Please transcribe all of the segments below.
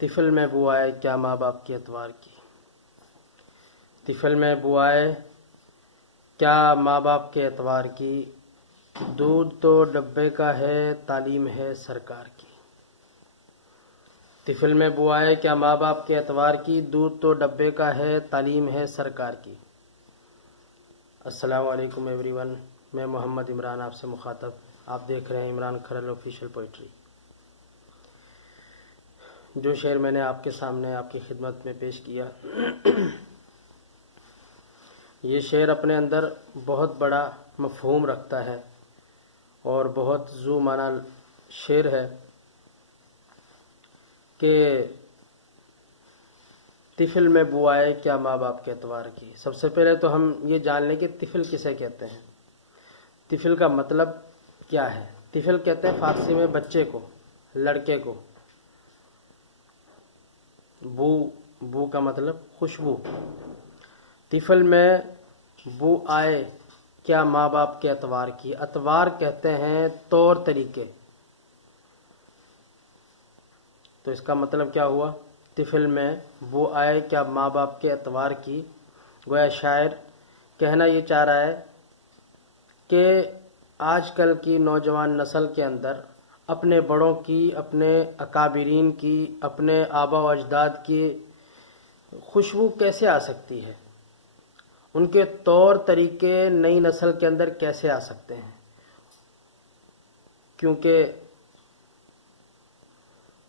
طفل میں بو آئے کیا ماں باپ کے اعتبار کی. طفل میں بو آئے کیا ماں باپ کے اعتبار کی. دودھ تو ڈبے کا ہے تعلیم ہے سرکار کی. طفل میں بو آئے کیا ماں باپ کے اعتبار کی. دودھ تو ڈبے کا ہے تعلیم ہے سرکار کی. السلام علیکم ایوری ون. میں محمد عمران آپ سے مخاطب. آپ دیکھ رہے ہیں عمران کھرل آفیشیل پوئٹری. جو شعر میں نے آپ کے سامنے آپ کی خدمت میں پیش کیا، یہ شعر اپنے اندر بہت بڑا مفہوم رکھتا ہے اور بہت ذو معنی شعر ہے کہ طفل میں بو آئے کیا ماں باپ کے اعتبار کی. سب سے پہلے تو ہم یہ جان لیں کہ طفل کسے کہتے ہیں. طفل کا مطلب کیا ہے. طفل کہتے ہیں فارسی میں بچے کو، لڑکے کو. بو کا مطلب خوشبو. طفل میں بو آئے کیا ماں باپ کے اعتبار کی. اعتبار کہتے ہیں طور طریقے. تو اس کا مطلب کیا ہوا. طفل میں بو آئے کیا ماں باپ کے اعتبار کی. گویا شاعر کہنا یہ چاہ رہا ہے کہ آج کل کی نوجوان نسل کے اندر اپنے بڑوں کی، اپنے اکابرین کی، اپنے آبا و اجداد کی خوشبو کیسے آ سکتی ہے. ان کے طور طریقے نئی نسل کے اندر کیسے آ سکتے ہیں. کیونکہ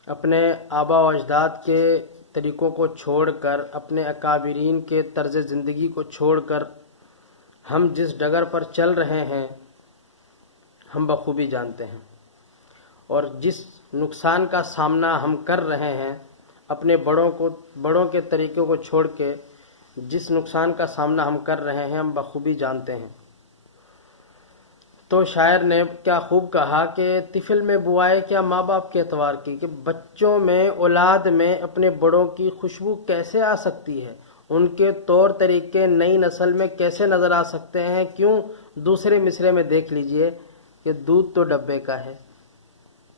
اپنے آبا و اجداد کے طریقوں کو چھوڑ کر، اپنے اکابرین کے طرز زندگی کو چھوڑ کر ہم جس ڈگر پر چل رہے ہیں ہم بخوبی جانتے ہیں، اور جس نقصان کا سامنا ہم کر رہے ہیں اپنے بڑوں کے طریقوں کو چھوڑ کے، جس نقصان کا سامنا ہم کر رہے ہیں ہم بخوبی جانتے ہیں. تو شاعر نے کیا خوب کہا کہ طفل میں بو آئے کیا ماں باپ کے اعتبار کی. کہ بچوں میں، اولاد میں اپنے بڑوں کی خوشبو کیسے آ سکتی ہے. ان کے طور طریقے نئی نسل میں کیسے نظر آ سکتے ہیں. کیوں؟ دوسرے مصرعے میں دیکھ لیجئے کہ دودھ تو ڈبے کا ہے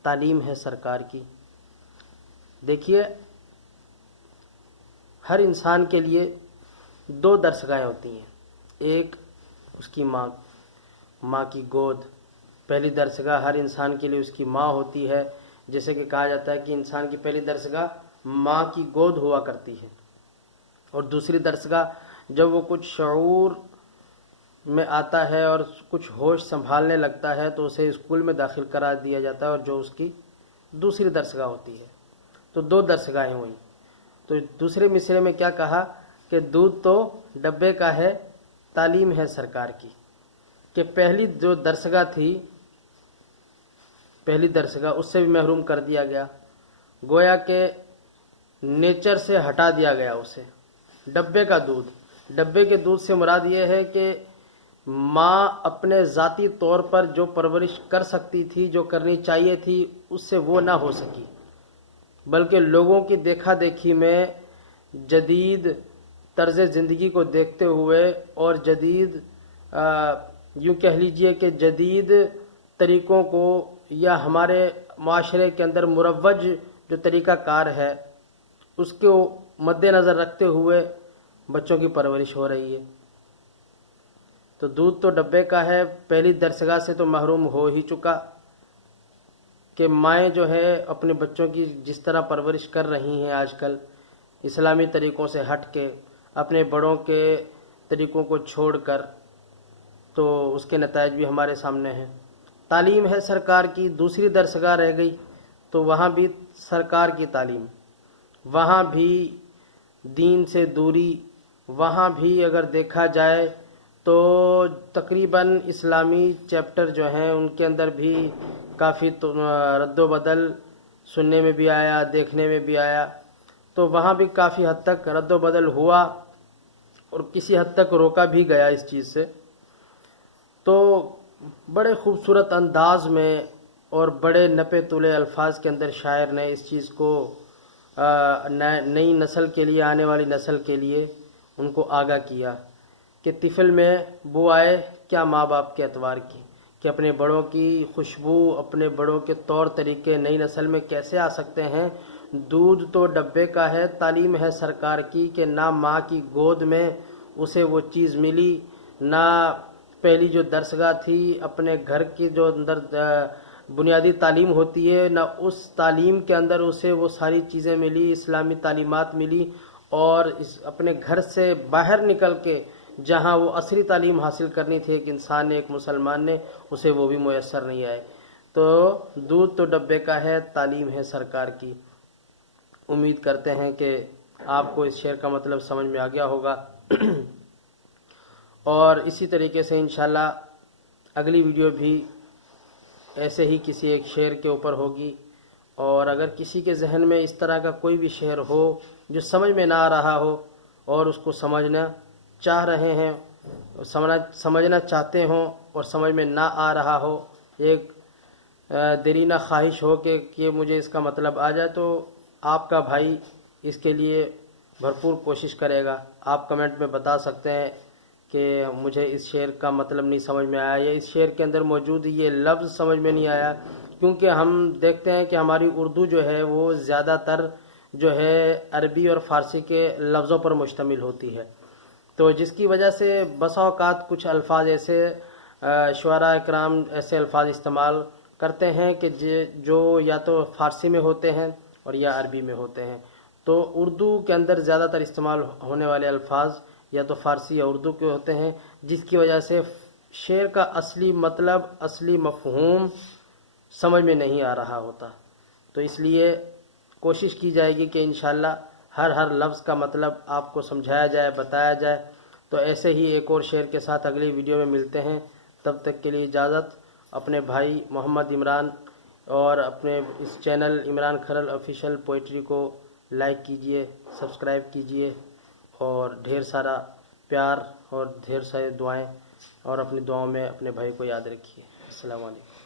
تعلیم ہے سرکار کی. دیکھیے، ہر انسان کے لیے دو درسگاہیں ہوتی ہیں. ایک اس کی ماں کی گود. پہلی درسگاہ ہر انسان کے لیے اس کی ماں ہوتی ہے. جیسے کہ کہا جاتا ہے کہ انسان کی پہلی درسگاہ ماں کی گود ہوا کرتی ہے. اور دوسری درسگاہ جب وہ کچھ شعور میں آتا ہے اور کچھ ہوش سنبھالنے لگتا ہے تو اسے اسکول میں داخل کرا دیا جاتا ہے، اور جو اس کی دوسری درسگاہ ہوتی ہے. تو دو درسگاہیں ہوئیں. تو دوسرے مصرعے میں کیا کہا کہ دودھ تو ڈبے کا ہے تعلیم ہے سرکار کی. کہ پہلی جو درسگاہ تھی، پہلی درسگاہ، اس سے بھی محروم کر دیا گیا. گویا کہ نیچر سے ہٹا دیا گیا اسے. ڈبے کا دودھ، ڈبے کے دودھ سے مراد یہ ہے کہ ماں اپنے ذاتی طور پر جو پرورش کر سکتی تھی، جو کرنی چاہیے تھی، اس سے وہ نہ ہو سکی، بلکہ لوگوں کی دیکھا دیکھی میں جدید طرز زندگی کو دیکھتے ہوئے اور جدید یوں کہہ لیجئے کہ جدید طریقوں کو، یا ہمارے معاشرے کے اندر مروج جو طریقہ کار ہے اس کو مد نظر رکھتے ہوئے بچوں کی پرورش ہو رہی ہے. تو دودھ تو ڈبے کا ہے پہلی درسگاہ سے تو محروم ہو ہی چکا کہ مائیں جو ہے اپنے بچوں کی جس طرح پرورش کر رہی ہیں آج کل اسلامی طریقوں سے ہٹ کے، اپنے بڑوں کے طریقوں کو چھوڑ کر، تو اس کے نتائج بھی ہمارے سامنے ہیں. تعلیم ہے سرکار کی دوسری درسگاہ رہ گئی. تو وہاں بھی سرکار کی تعلیم، وہاں بھی دین سے دوری، وہاں بھی اگر دیکھا جائے تو تقریباً اسلامی چیپٹر جو ہیں ان کے اندر بھی کافی رد و بدل سننے میں بھی آیا، دیکھنے میں بھی آیا. تو وہاں بھی کافی حد تک رد و بدل ہوا اور کسی حد تک روکا بھی گیا اس چیز سے. تو بڑے خوبصورت انداز میں اور بڑے نپے تلے الفاظ کے اندر شاعر نے اس چیز کو نئی نسل کے لیے، آنے والی نسل کے لیے ان کو آگاہ کیا کہ طفل میں بو آئے کیا ماں باپ کے اعتبار کی. کہ اپنے بڑوں کی خوشبو، اپنے بڑوں کے طور طریقے نئی نسل میں کیسے آ سکتے ہیں دودھ تو ڈبے کا ہے، تعلیم ہے سرکار کی کہ نہ ماں کی گود میں اسے وہ چیز ملی، نہ پہلی جو درسگاہ تھی اپنے گھر کی جو اندر بنیادی تعلیم ہوتی ہے، نہ اس تعلیم کے اندر اسے وہ ساری چیزیں ملی، اسلامی تعلیمات ملی، اور اپنے گھر سے باہر نکل کے جہاں وہ عصری تعلیم حاصل کرنی تھی ایک انسان نے، ایک مسلمان نے، اسے وہ بھی میسر نہیں آئے۔ تو دودھ تو ڈبے کا ہے، تعلیم ہے سرکار کی۔ امید کرتے ہیں کہ آپ کو اس شعر کا مطلب سمجھ میں آ گیا ہوگا، اور اسی طریقے سے انشاءاللہ اگلی ویڈیو بھی ایسے ہی کسی ایک شعر کے اوپر ہوگی، اور اگر کسی کے ذہن میں اس طرح کا کوئی بھی شعر ہو جو سمجھ میں نہ آ رہا ہو اور اس کو سمجھنا چاہ رہے ہیں، سمجھنا چاہتے ہوں اور سمجھ میں نہ آ رہا ہو، ایک دیرینہ خواہش ہو کہ مجھے اس کا مطلب آ جائے، تو آپ کا بھائی اس کے لیے بھرپور کوشش کرے گا۔ آپ کمنٹ میں بتا سکتے ہیں کہ مجھے اس شعر کا مطلب نہیں سمجھ میں آیا، یا اس شعر کے اندر موجود یہ لفظ سمجھ میں نہیں آیا، کیونکہ ہم دیکھتے ہیں کہ ہماری اردو جو ہے وہ زیادہ تر جو ہے عربی اور فارسی کے لفظوں پر مشتمل ہوتی ہے، تو جس کی وجہ سے بسا اوقات کچھ الفاظ ایسے شعراء کرام ایسے الفاظ استعمال کرتے ہیں کہ جو یا تو فارسی میں ہوتے ہیں اور یا عربی میں ہوتے ہیں، تو اردو کے اندر زیادہ تر استعمال ہونے والے الفاظ یا تو فارسی یا اردو کے ہوتے ہیں، جس کی وجہ سے شعر کا اصلی مطلب، اصلی مفہوم سمجھ میں نہیں آ رہا ہوتا۔ تو اس لیے کوشش کی جائے گی کہ انشاءاللہ ہر لفظ کا مطلب آپ کو سمجھایا جائے، بتایا جائے۔ تو ایسے ہی ایک اور شعر کے ساتھ اگلی ویڈیو میں ملتے ہیں، تب تک کے لیے اجازت۔ اپنے بھائی محمد عمران اور اپنے اس channel Imran Kharal official poetry کو لائک کیجئے، سبسکرائب کیجئے، اور ڈھیر سارا پیار اور ڈھیر سارے دعائیں، اور اپنی دعاؤں میں اپنے بھائی کو یاد رکھیے۔ السلام علیکم۔